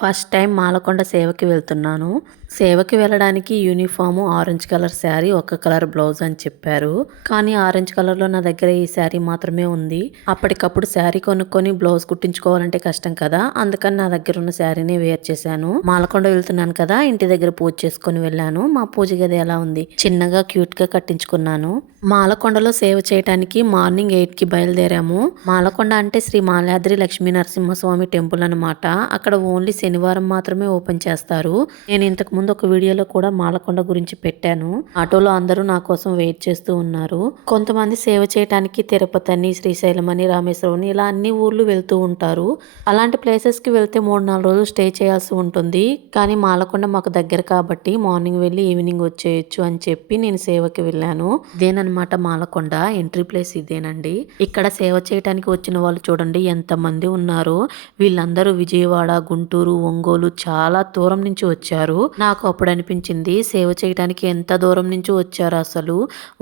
First time Malakonda సేవకి వెళ్తున్నాను. సేవకి వెళ్ళడానికి యూనిఫాము ఆరెంజ్ కలర్ శారీ, ఒక కలర్ బ్లౌజ్ అని చెప్పారు. కానీ ఆరెంజ్ కలర్‌లో నా దగ్గర ఈ శారీ మాత్రమే ఉంది. అప్పటికప్పుడు శారీ కొనుక్కొని బ్లౌజ్ కుట్టించుకోవాలంటే కష్టం కదా! అందుకని నా దగ్గర ఉన్న శారీనే వేర్ చేశాను. మాలకొండ వెళ్తున్నాను కదా! ఇంటి దగ్గర పూజ చేసుకొని వెళ్ళాను. మా పూజ గది ఎలా ఉంది? చిన్నగా క్యూట్‌గా కట్టించుకున్నాను. మాలకొండలో సేవ చేయటానికి మార్నింగ్ 8కి బయలుదేరాము. మాలకొండ అంటే శ్రీ మాల్యాద్రి లక్ష్మీ నరసింహస్వామి టెంపుల్ అనమాట. అక్కడ ఓన్లీ శనివారం మాత్రమే ఓపెన్ చేస్తారు. నేను ఇంతకు ముందు ఒక వీడియోలో కూడా మాలకొండ గురించి పెట్టాను. ఆటోలో అందరూ నా కోసం వెయిట్ చేస్తూ ఉన్నారు. కొంతమంది సేవ చేయటానికి తిరుపతి అని, శ్రీశైలం అని, రామేశ్వరం అని ఇలా అన్ని ఊర్లు వెళ్తూ ఉంటారు. అలాంటి ప్లేసెస్కి వెళ్తే 3-4 రోజులు స్టే చేయాల్సి ఉంటుంది. కానీ మాలకొండ మాకు దగ్గర కాబట్టి మార్నింగ్ వెళ్ళి ఈవినింగ్ వచ్చేయచ్చు అని చెప్పి నేను సేవకి వెళ్ళాను. ఇదేనమాట మాలకొండ ఎంట్రీ ప్లేస్ ఇదేనండి. ఇక్కడ సేవ చేయటానికి వచ్చిన వాళ్ళు చూడండి ఎంతమంది ఉన్నారో. వీళ్ళందరూ విజయవాడ, గుంటూరు, ఒంగోలు చాలా దూరం నుంచి వచ్చారు. నాకు అప్పుడు అనిపించింది సేవ చేయడానికి ఎంత దూరం నుంచి వచ్చారు అసలు.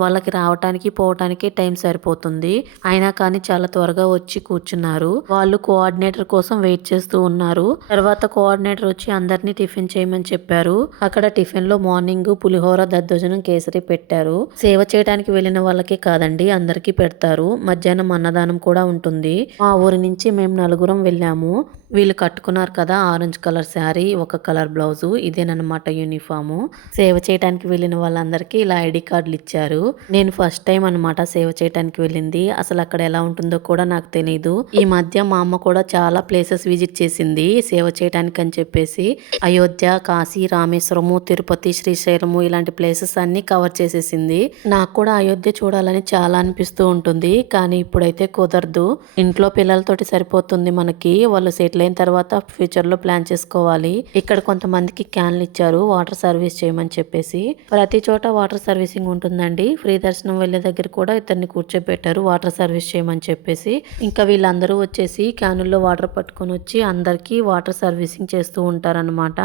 వాళ్ళకి రావటానికి పోవటానికి టైం సరిపోతుంది. అయినా కానీ చాలా త్వరగా వచ్చి కూర్చున్నారు. వాళ్ళు కోఆర్డినేటర్ కోసం వెయిట్ చేస్తూ ఉన్నారు. తర్వాత కోఆర్డినేటర్ వచ్చి అందరినీ టిఫిన్ చేయమని చెప్పారు. అక్కడ టిఫిన్ లో మార్నింగ్ పులిహోర, దద్దోజనం, కేసరి పెట్టారు. సేవ చేయడానికి వెళ్ళిన వాళ్ళకే కాదండి అందరికీ పెడతారు. మధ్యాహ్నం అన్నదానం కూడా ఉంటుంది. మా ఊరి నుంచి మేము నలుగురం వెళ్ళాము. వీళ్ళు కట్టుకున్నారు కదా ఆరెంజ్ కలర్ శారీ, ఒక కలర్ బ్లౌజు, ఇదేనమాట యూనిఫాము. సేవ చేయడానికి వెళ్ళిన వాళ్ళందరికీ ఇలా ఐడి కార్డులు ఇచ్చారు. నేను ఫస్ట్ టైం అనమాట సేవ చేయడానికి వెళ్ళింది. అసలు అక్కడ ఎలా ఉంటుందో కూడా నాకు తెలియదు. ఈ మధ్య మా అమ్మ కూడా చాలా ప్లేసెస్ విజిట్ చేసింది సేవ చేయడానికి అని చెప్పేసి. అయోధ్య, కాశీ, రామేశ్వరము, తిరుపతి, శ్రీశైలము ఇలాంటి ప్లేసెస్ అన్ని కవర్ చేసేసింది. నాకు కూడా అయోధ్య చూడాలని చాలా అనిపిస్తూ ఉంటుంది. కానీ ఇప్పుడైతే కుదరదు. ఇంట్లో పిల్లలతోటి సరిపోతుంది మనకి. వాళ్ళు సెటిల్ అయిన తర్వాత ఫ్యూచర్ లో ప్లాన్ చేసుకోవాలి. ఇక్కడ కొంతమందికి క్యాన్లు ఇచ్చారు వాటర్ సర్వీస్ చేయమని చెప్పేసి. ప్రతి చోట వాటర్ సర్వీసింగ్ ఉంటుందండి. ఫ్రీ దర్శనం వెళ్ళే దగ్గర కూడా ఇద్దరిని కూర్చోబెట్టారు వాటర్ సర్వీస్ చేయమని చెప్పేసి. ఇంకా వీళ్ళందరూ వచ్చేసి క్యానుల్లో వాటర్ పట్టుకొని వచ్చి అందరికీ వాటర్ సర్వీసింగ్ చేస్తూ ఉంటారనమాట.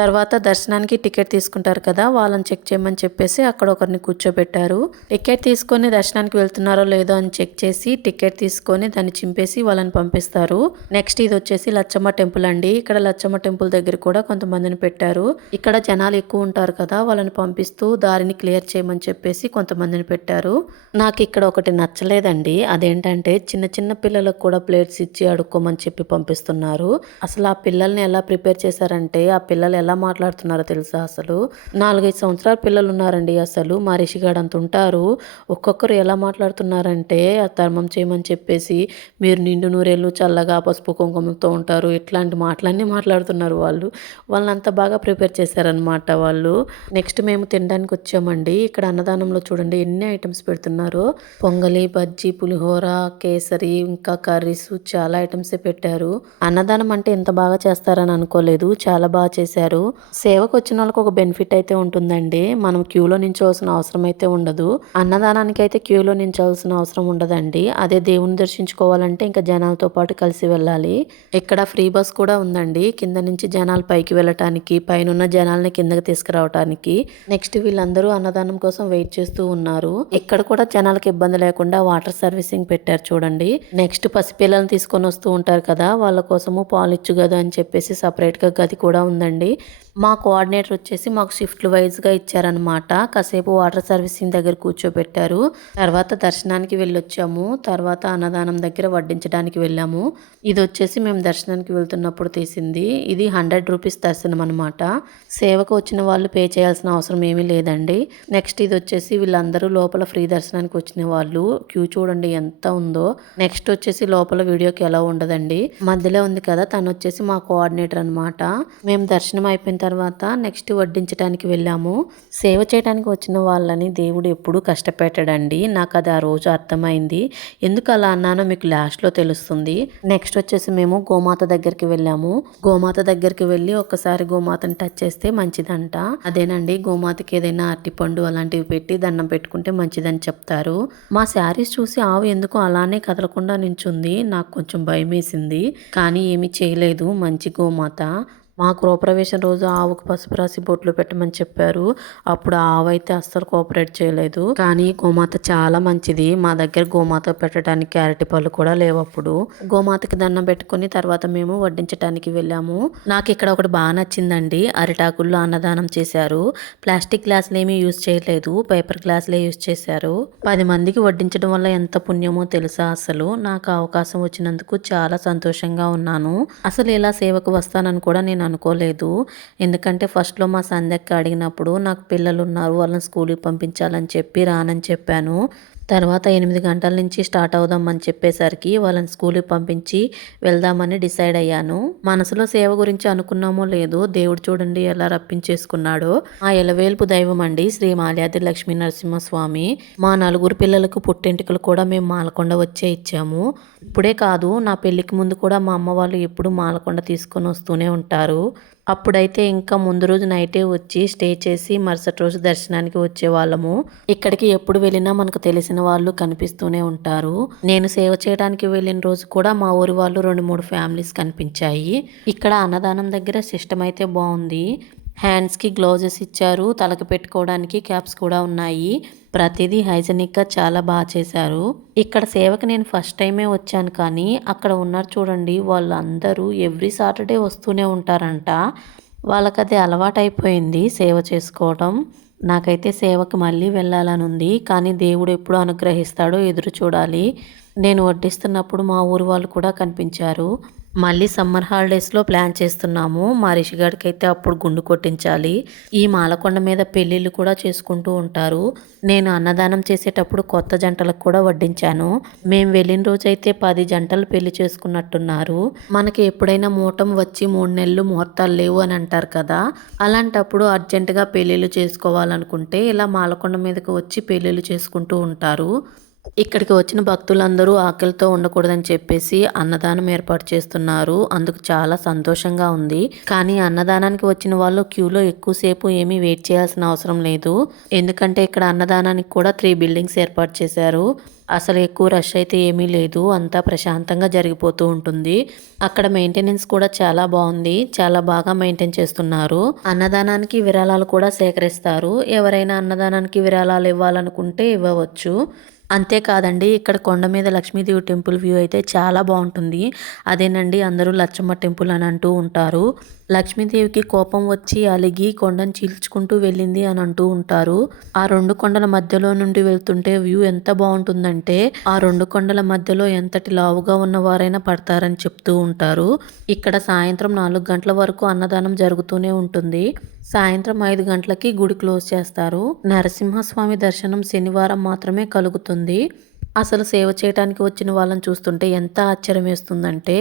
తర్వాత దర్శనానికి టికెట్ తీసుకుంటారు కదా, వాళ్ళని చెక్ చేయమని చెప్పేసి అక్కడ ఒకరిని కూర్చోబెట్టారు. టికెట్ తీసుకొని దర్శనానికి వెళ్తున్నారో లేదో అని చెక్ చేసి టికెట్ తీసుకొని దాన్ని చింపేసి వాళ్ళని పంపిస్తారు. నెక్స్ట్ ఇది వచ్చేసి లచ్చమ్మ టెంపుల్ అండి. ఇక్కడ లచ్చమ్మ టెంపుల్ దగ్గర కూడా కొంతమందిని పెట్టారు. ఇక్కడ జనాలు ఎక్కువ ఉంటారు కదా, వాళ్ళని పంపిస్తూ దారిని క్లియర్ చేయమని చెప్పేసి కొంతమందిని పెట్టారు. నాకు ఇక్కడ ఒకటి నచ్చలేదండి. అదేంటంటే చిన్న చిన్న పిల్లలకు కూడా ప్లేట్స్ ఇచ్చి అడుక్కోమని చెప్పి పంపిస్తున్నారు. అసలు ఆ పిల్లల్ని ఎలా ప్రిపేర్ చేశారంటే ఆ పిల్లలు ఎలా మాట్లాడుతున్నారో తెలుసా? అసలు 4-5 సంవత్సరాల పిల్లలు ఉన్నారండి. అసలు మా రిషిగాడు అంత ఉంటారు. ఒక్కొక్కరు ఎలా మాట్లాడుతున్నారంటే ఆ ధర్మం చేయమని చెప్పేసి మీరు నిండు నూరేళ్ళు చల్లగా పసుపు కుంకుమతో ఉంటారు, ఇట్లాంటి మాటలన్నీ మాట్లాడుతున్నారు వాళ్ళు. వాళ్ళని అంత బాగా ప్రిపేర్ చేశారనమాట వాళ్ళు. నెక్స్ట్ మేము తినడానికి వచ్చామండి. ఇక్కడ అన్నదానంలో చూడండి ఎన్ని ఐటమ్స్ పెడుతున్నారో. పొంగలి, బజ్జీ, పులిహోర, కేసరి, ఇంకా కర్రీస్ చాలా ఐటమ్సే పెట్టారు. అన్నదానం అంటే ఎంత బాగా చేస్తారని అనుకోలేదు. చాలా బాగా చేశారు. సేవకు వచ్చిన వాళ్ళకి ఒక బెనిఫిట్ అయితే ఉంటుందండి. మనం క్యూలో నించోవాల్సిన అవసరం అయితే ఉండదు. అన్నదానానికి అయితే క్యూలో నించోవాల్సిన అవసరం ఉండదండి. అదే దేవుని దర్శించుకోవాలంటే ఇంకా జనాలతో పాటు కలిసి వెళ్ళాలి. ఇక్కడ ఫ్రీ బస్ కూడా ఉందండి. కింద నుంచి జనాలు పైకి వెళ్ళటానికి, పైనున్న జనాల్ని కిందకి తీసుకురావటానికి. నెక్స్ట్ వీళ్ళందరూ అన్నదానం కోసం వెయిట్ చేస్తూ ఉన్నారు. ఇక్కడ కూడా జనాలకు ఇబ్బంది లేకుండా వాటర్ సర్వీసింగ్ పెట్టారు చూడండి. నెక్స్ట్ పసిపిల్లల్ని తీసుకొని వస్తూ ఉంటారు కదా, వాళ్ళ కోసము పాలిచ్చు గది అని చెప్పేసి సపరేట్ గా గది కూడా ఉందండి. మా కోఆర్డినేటర్ వచ్చేసి మాకు షిఫ్ట్లు వైజ్గా ఇచ్చారనమాట. కాసేపు వాటర్ సర్వీసింగ్ దగ్గర కూర్చోబెట్టారు. తర్వాత దర్శనానికి వెళ్ళొచ్చాము. తర్వాత అన్నదానం దగ్గర వడ్డించడానికి వెళ్ళాము. ఇది వచ్చేసి మేము దర్శనానికి వెళ్తున్నప్పుడు తీసింది. ఇది 100 రూపీస్ దర్శనం అనమాట. సేవకు వచ్చిన వాళ్ళు పే చేయాల్సిన అవసరం ఏమీ లేదండి. నెక్స్ట్ ఇది వచ్చేసి వీళ్ళందరూ లోపల ఫ్రీ దర్శనానికి వచ్చిన వాళ్ళు. క్యూ చూడండి ఎంత ఉందో. నెక్స్ట్ వచ్చేసి లోపల వీడియోకి ఎలా ఉండదండి. మధ్యలో ఉంది కదా, తను వచ్చేసి మా కోఆర్డినేటర్ అనమాట. మేము దర్శనం అయిపోయిన తర్వాత నెక్స్ట్ వడ్డించడానికి వెళ్ళాము. సేవ చేయడానికి వచ్చిన వాళ్ళని దేవుడు ఎప్పుడూ కష్టపెట్టడండి. నాకు అది ఆ రోజు అర్థమైంది. ఎందుకు అలా అన్నానో మీకు లాస్ట్లో తెలుస్తుంది. నెక్స్ట్ వచ్చేసి మేము గోమాత దగ్గరికి వెళ్ళాము. గోమాత దగ్గరికి వెళ్ళి ఒక్కసారి గోమాతని టచ్ చేస్తే మంచిదంట. అదేనండి, గోమాతకి ఏదైనా అరటిపండు అలాంటివి పెట్టి దండం పెట్టుకుంటే మంచిదని చెప్తారు. మా శారీస్ చూసి ఆవు ఎందుకు అలానే కదలకుండా నించుంది. నాకు కొంచెం భయం వేసింది. కానీ ఏమీ చేయలేదు, మంచి గోమాత. మా గృహప్రవేశం రోజు ఆవుకు పసుపు రాసి బొట్లు పెట్టమని చెప్పారు. అప్పుడు ఆ ఆవు అయితే అస్సలు కోఆపరేట్ చేయలేదు. కానీ గోమాత చాలా మంచిది. మా దగ్గర గోమాత పెట్టడానికి అరటి పళ్ళు కూడా లేవు అప్పుడు. గోమాతకి దండం పెట్టుకుని తర్వాత మేము వడ్డించడానికి వెళ్ళాము. నాకు ఇక్కడ ఒకటి బాగా నచ్చిందండి. అరిటాకుల్లో అన్నదానం చేశారు. ప్లాస్టిక్ గ్లాసులు ఏమీ యూజ్ చేయలేదు. పేపర్ గ్లాసులే యూజ్ చేశారు. 10 మందికి వడ్డించడం వల్ల ఎంత పుణ్యమో తెలుసా అసలు. నాకు అవకాశం వచ్చినందుకు చాలా సంతోషంగా ఉన్నాను. అసలు ఇలా సేవకు వస్తానని కూడా నేను అనుకోలేదు. ఎందుకంటే ఫస్ట్‌లో మా సంధ్యక్క అడిగినప్పుడు నాకు పిల్లలున్నారు. వాళ్ళని స్కూల్‌కి పంపించాలని చెప్పి రానని చెప్పాను. తర్వాత 8 గంటల నుంచి స్టార్ట్ అవుదామని చెప్పేసరికి వాళ్ళని స్కూల్‌కి పంపించి వెళ్దామని డిసైడ్ అయ్యాను. మనసులో సేవ గురించి అనుకున్నామో లేదో దేవుడు చూడండి ఎలా రప్పించేసుకున్నాడో. ఆ ఎలవేల్పు దైవం అండి శ్రీ మాల్యాద్రి లక్ష్మీ నరసింహస్వామి. మా నలుగురు పిల్లలకు పుట్టెంటుకలు కూడా మేము మాలకొండ వచ్చే ఇచ్చాము. ఇప్పుడే కాదు నా పెళ్ళికి ముందు కూడా మా అమ్మ వాళ్ళు ఎప్పుడు మాలకొండ తీసుకొని వస్తూనే ఉంటారు. అప్పుడైతే ఇంకా ముందు రోజు నైటే వచ్చి స్టే చేసి మరుసటి రోజు దర్శనానికి వచ్చేవాళ్ళము. ఇక్కడికి ఎప్పుడు వెళ్ళినా మనకు తెలిసిన వాళ్ళు కనిపిస్తూనే ఉంటారు. నేను సేవ చేయడానికి వెళ్ళిన రోజు కూడా మా ఊరి వాళ్ళు 2-3 ఫ్యామిలీస్ కనిపించాయి. ఇక్కడ అన్నదానం దగ్గర సిస్టమ్ అయితే బాగుంది. హ్యాండ్స్‌కి గ్లౌజెస్ ఇచ్చారు. తలకి పెట్టుకోవడానికి క్యాప్స్ కూడా ఉన్నాయి. ప్రతిదీ హైజెనిక్‌గా చాలా బాగా చేశారు. ఇక్కడ సేవకి నేను ఫస్ట్ టైమే వచ్చాను కానీ అక్కడ ఉన్నారు చూడండి వాళ్ళందరూ ఎవ్రీ సాటర్డే వస్తూనే ఉంటారంట. వాళ్ళకది అలవాటైపోయింది సేవ చేసుకోవడం. నాకైతే సేవకి మళ్ళీ వెళ్ళాలని ఉంది. కానీ దేవుడు ఎప్పుడు అనుగ్రహిస్తాడో ఎదురు చూడాలి. నేను వడ్డిస్తున్నప్పుడు మా ఊరి వాళ్ళు కూడా కనిపించారు. మళ్ళీ సమ్మర్ హాలిడేస్‌లో ప్లాన్ చేస్తున్నాము. మా రిషిగాడికైతే అప్పుడు గుండు కొట్టించాలి. ఈ మాలకొండ మీద పెళ్ళిళ్ళు కూడా చేసుకుంటూ ఉంటారు. నేను అన్నదానం చేసేటప్పుడు కొత్త జంటలకు కూడా వడ్డించాను. మేము వెళ్ళిన రోజైతే 10 జంటలు పెళ్లి చేసుకున్నట్టున్నారు. మనకి ఎప్పుడైనా మూటం వచ్చి 3 నెలలు ముహూర్తాలు లేవు అని అంటారు కదా! అలాంటప్పుడు అర్జెంటుగా పెళ్ళిళ్ళు చేసుకోవాలనుకుంటే ఇలా మాలకొండ మీదకి వచ్చి పెళ్ళిళ్ళు చేసుకుంటూ ఉంటారు. ఇక్కడికి వచ్చిన భక్తులందరూ ఆకలితో ఉండకూడదని చెప్పేసి అన్నదానం ఏర్పాటు చేస్తున్నారు. అందుకు చాలా సంతోషంగా ఉంది. కానీ అన్నదానానికి వచ్చిన వాళ్ళు క్యూలో ఎక్కువసేపు ఏమీ వెయిట్ చేయాల్సిన అవసరం లేదు. ఎందుకంటే ఇక్కడ అన్నదానానికి కూడా 3 బిల్డింగ్స్ ఏర్పాటు చేశారు. అసలు ఎక్కువ రష్ అయితే ఏమీ లేదు. అంతా ప్రశాంతంగా జరిగిపోతూ ఉంటుంది. అక్కడ మెయింటెనెన్స్ కూడా చాలా బాగుంది. చాలా బాగా మెయింటైన్ చేస్తున్నారు. అన్నదానానికి విరాళాలు కూడా సేకరిస్తారు. ఎవరైనా అన్నదానానికి విరాళాలు ఇవ్వాలనుకుంటే ఇవ్వవచ్చు. అంతేకాదండి ఇక్కడ కొండ మీద లక్ష్మీదేవి టెంపుల్ వ్యూ అయితే చాలా బాగుంటుంది. అదేనండి అందరూ లచ్చమ్మ టెంపుల్ అని అంటూ ఉంటారు. లక్ష్మీదేవికి కోపం వచ్చి అలిగి కొండను చీల్చుకుంటూ వెళ్ళింది అని అంటూ ఉంటారు. ఆ 2 కొండల మధ్యలో నుండి వెళ్తుంటే వ్యూ ఎంత బాగుంటుందంటే ఆ 2 కొండల మధ్యలో ఎంతటి లావుగా ఉన్నవారైనా పడతారని చెప్తూ ఉంటారు. ఇక్కడ సాయంత్రం 4 గంటల వరకు అన్నదానం జరుగుతూనే ఉంటుంది. సాయంత్రం 5 గంటలకి గుడి క్లోజ్ చేస్తారు. నరసింహస్వామి దర్శనం శనివారం మాత్రమే కలుగుతుంది. అసలు సేవ చేయటానికి వచ్చిన వాళ్ళని చూస్తుంటే ఎంత ఆశ్చర్యం వేస్తుందంటే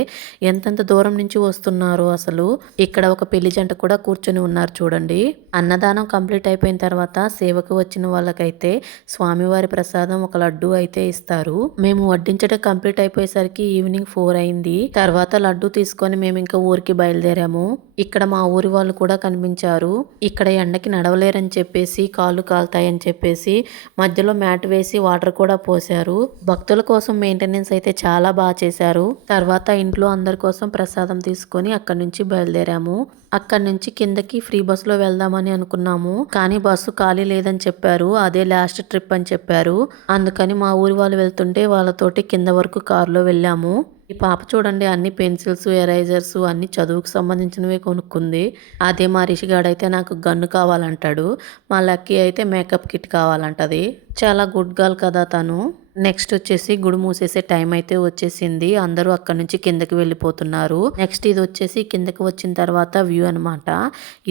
ఎంతెంత దూరం నుంచి వస్తున్నారో అసలు. ఇక్కడ ఒక పెళ్లి జంట కూడా కూర్చొని ఉన్నారు చూడండి. అన్నదానం కంప్లీట్ అయిపోయిన తర్వాత సేవకు వచ్చిన వాళ్ళకైతే స్వామివారి ప్రసాదం ఒక లడ్డు అయితే ఇస్తారు. మేము వడ్డించడం కంప్లీట్ అయిపోయేసరికి ఈవినింగ్ 4 అయింది. తర్వాత లడ్డు తీసుకొని మేము ఇంకా ఊరికి బయలుదేరాము. ఇక్కడ మా ఊరి వాళ్ళు కూడా కనిపించారు. ఇక్కడ ఎండకి నడవలేరని చెప్పేసి కాళ్ళు కాలుతాయని చెప్పేసి మధ్యలో మ్యాట్ వేసి వాటర్ కూడా పోశారు. భక్తుల కోసం మెయింటెనెన్స్ అయితే చాలా బాగా చేశారు. తర్వాత ఇంట్లో అందరి కోసం ప్రసాదం తీసుకొని అక్కడి నుంచి బయలుదేరాము. అక్కడి నుంచి కిందకి ఫ్రీ బస్సులో వెళ్దామని అనుకున్నాము. కానీ బస్సు ఖాళీ లేదని చెప్పారు. అదే లాస్ట్ ట్రిప్ అని చెప్పారు. అందుకని మా ఊరి వాళ్ళు వెళ్తుంటే వాళ్ళతోటి కింద వరకు కారులో వెళ్ళాము. ఈ పాప చూడండి అన్ని పెన్సిల్స్, ఎరైజర్స్ అన్ని చదువుకు సంబంధించినవే కొనుక్కుంది. అదే మా రిషిగాడైతే నాకు గన్ను కావాలంటాడు. మా లక్కీ అయితే మేకప్ కిట్ కావాలంటది. చాలా గుడ్ గర్ల్ కదా తను. నెక్స్ట్ వచ్చేసి గుడి మూసేసే టైం అయితే వచ్చేసింది. అందరూ అక్కడ నుంచి కిందకి వెళ్ళిపోతున్నారు. నెక్స్ట్ ఇది వచ్చేసి కిందకి వచ్చిన తర్వాత వ్యూ అనమాట.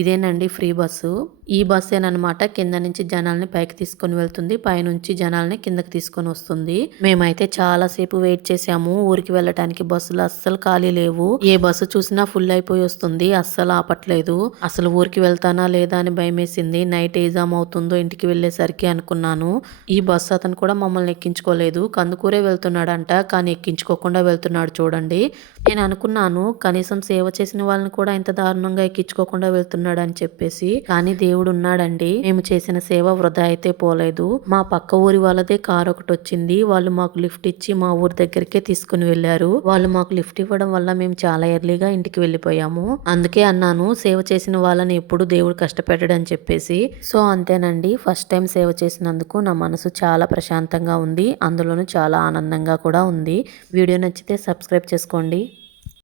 ఇదేనండి ఫ్రీ బస్సు. ఈ బస్సేనమాట కింద నుంచి జనాల్ని పైకి తీసుకొని వెళ్తుంది. పైనుంచి జనాల్ని కిందకి తీసుకొని వస్తుంది. మేమైతే చాలా సేపు వెయిట్ చేసాము. ఊరికి వెళ్ళటానికి బస్సులు అస్సలు ఖాళీ లేవు. ఏ బస్సు చూసినా ఫుల్ అయిపోయి వస్తుంది. అస్సలు ఆపట్లేదు. అసలు ఊరికి వెళ్తానా లేదా అని భయమేసింది. నైట్ ఎగ్జామ్ అవుతుందో ఇంటికి వెళ్ళేసరికి అనుకున్నాను. ఈ బస్సు అతను కూడా మమ్మల్ని ఎక్కించుకోలేదు. ఎక్కించుకోలేదు. కందుకూరే వెళ్తున్నాడంట. కానీ ఎక్కించుకోకుండా వెళ్తున్నాడు చూడండి. నేను అనుకున్నాను కనీసం సేవ చేసిన వాళ్ళని కూడా ఇంత దారుణంగా ఎక్కించుకోకుండా వెళ్తున్నాడని చెప్పేసి. కానీ దేవుడు ఉన్నాడండి. మేము చేసిన సేవ వృధా అయితే పోలేదు. మా పక్క ఊరి వాళ్ళదే కార్ ఒకటి వచ్చింది. వాళ్ళు మాకు లిఫ్ట్ ఇచ్చి మా ఊరి దగ్గరికే తీసుకుని వెళ్లారు. వాళ్ళు మాకు లిఫ్ట్ ఇవ్వడం వల్ల మేము చాలా ఎర్లీగా ఇంటికి వెళ్ళిపోయాము. అందుకే అన్నాను సేవ చేసిన వాళ్ళని ఎప్పుడు దేవుడు కష్టపెట్టడని చెప్పేసి. సో అంతేనండి. ఫస్ట్ టైం సేవ చేసినందుకు నా మనసు చాలా ప్రశాంతంగా ఉంది. అందులోనూ చాలా ఆనందంగా కూడా ఉంది. వీడియో నచ్చితే సబ్స్క్రైబ్ చేసుకోండి.